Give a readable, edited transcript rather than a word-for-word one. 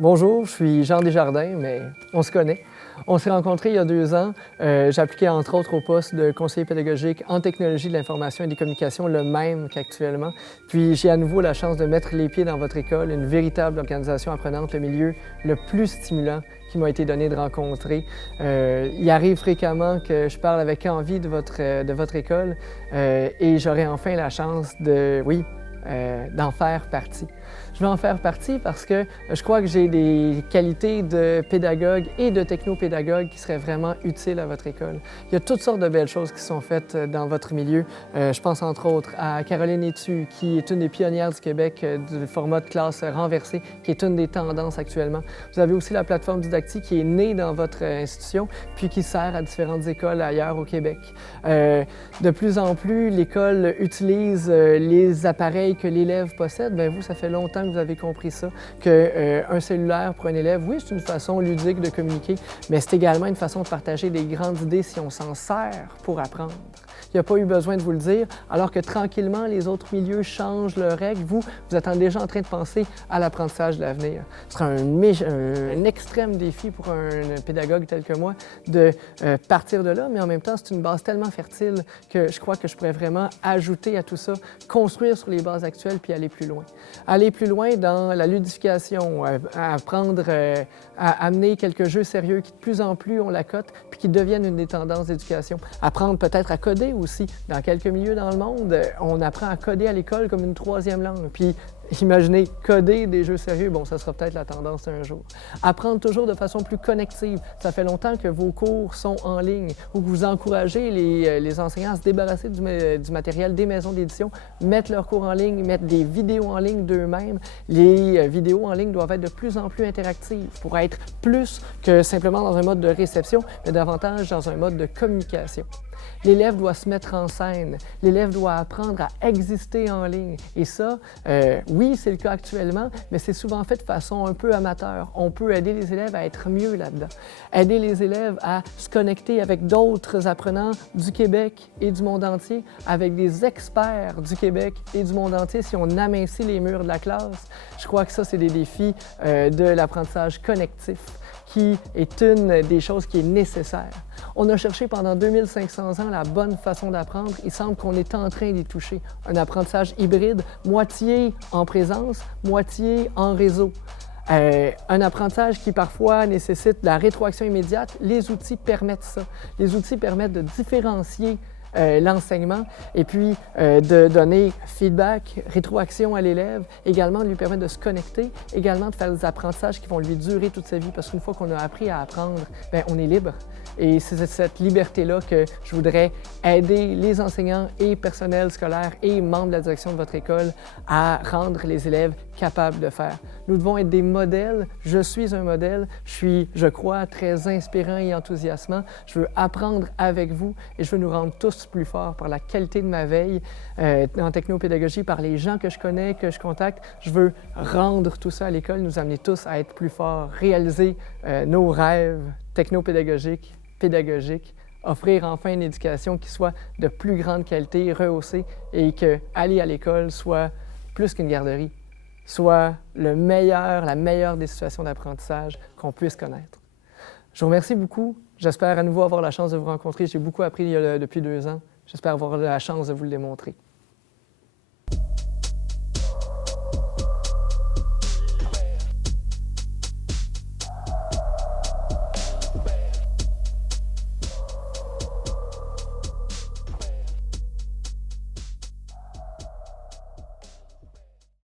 Bonjour, je suis Jean Desjardins, mais on se connaît. On s'est rencontrés il y a 2 ans. J'appliquais entre autres au poste de conseiller pédagogique en technologie de l'information et des communications, le même qu'actuellement. Puis j'ai à nouveau la chance de mettre les pieds dans votre école, une véritable organisation apprenante, le milieu le plus stimulant qui m'a été donné de rencontrer. Il arrive fréquemment que je parle avec envie de votre école et j'aurai enfin la chance d'en faire partie. Je vais en faire partie parce que je crois que j'ai des qualités de pédagogue et de technopédagogue qui seraient vraiment utiles à votre école. Il y a toutes sortes de belles choses qui sont faites dans votre milieu. Je pense entre autres à Caroline Etu, qui est une des pionnières du Québec du format de classe renversé, qui est une des tendances actuellement. Vous avez aussi la plateforme didactique qui est née dans votre institution, puis qui sert à différentes écoles ailleurs au Québec. De plus en plus, l'école utilise les appareils que l'élève possède. Bien, vous, ça fait longtemps que vous avez compris ça, qu'un cellulaire pour un élève, oui, c'est une façon ludique de communiquer, mais c'est également une façon de partager des grandes idées si on s'en sert pour apprendre. Il n'y a pas eu besoin de vous le dire, alors que tranquillement, les autres milieux changent leurs règles. Vous êtes déjà en train de penser à l'apprentissage de l'avenir. Ce sera un extrême défi pour un pédagogue tel que moi de partir de là, mais en même temps, c'est une base tellement fertile que je crois que je pourrais vraiment ajouter à tout ça, construire sur les bases actuelles puis aller plus loin. Aller plus loin dans la ludification, apprendre à amener quelques jeux sérieux qui de plus en plus ont la cote puis qui deviennent une des tendances d'éducation. Apprendre peut-être à coder aussi. Dans quelques milieux dans le monde, on apprend à coder à l'école comme une 3e langue. Puis imaginez, coder des jeux sérieux, bon, ça sera peut-être la tendance un jour. Apprendre toujours de façon plus connective. Ça fait longtemps que vos cours sont en ligne ou que vous encouragez les enseignants à se débarrasser du matériel des maisons d'édition, mettre leurs cours en ligne, mettre des vidéos en ligne d'eux-mêmes. Les vidéos en ligne doivent être de plus en plus interactives pour être plus que simplement dans un mode de réception, mais davantage dans un mode de communication. L'élève doit se mettre en scène, l'élève doit apprendre à exister en ligne. Et ça, oui, c'est le cas actuellement, mais c'est souvent fait de façon un peu amateur. On peut aider les élèves à être mieux là-dedans. Aider les élèves à se connecter avec d'autres apprenants du Québec et du monde entier, avec des experts du Québec et du monde entier si on amincit les murs de la classe. Je crois que ça, c'est des défis de l'apprentissage connectif, qui est une des choses qui est nécessaire. On a cherché pendant 2500 ans la bonne façon d'apprendre. Il semble qu'on est en train d'y toucher. Un apprentissage hybride, moitié en présence, moitié en réseau. Un apprentissage qui parfois nécessite la rétroaction immédiate. Les outils permettent ça. Les outils permettent de différencier l'enseignement et puis de donner feedback, rétroaction à l'élève, également de lui permettre de se connecter, également de faire des apprentissages qui vont lui durer toute sa vie parce qu'une fois qu'on a appris à apprendre, bien, on est libre. Et c'est cette liberté-là que je voudrais aider les enseignants et personnels scolaires et membres de la direction de votre école à rendre les élèves capables de faire. Nous devons être des modèles. Je suis un modèle. Je suis, je crois, très inspirant et enthousiasmant. Je veux apprendre avec vous et je veux nous rendre tous plus forts par la qualité de ma veille en technopédagogie, par les gens que je connais, que je contacte. Je veux rendre tout ça à l'école, nous amener tous à être plus forts, réaliser nos rêves technopédagogiques, pédagogique, offrir enfin une éducation qui soit de plus grande qualité, rehaussée, et que aller à l'école soit plus qu'une garderie, soit la meilleure des situations d'apprentissage qu'on puisse connaître. Je vous remercie beaucoup. J'espère à nouveau avoir la chance de vous rencontrer. J'ai beaucoup appris depuis 2 ans. J'espère avoir la chance de vous le démontrer.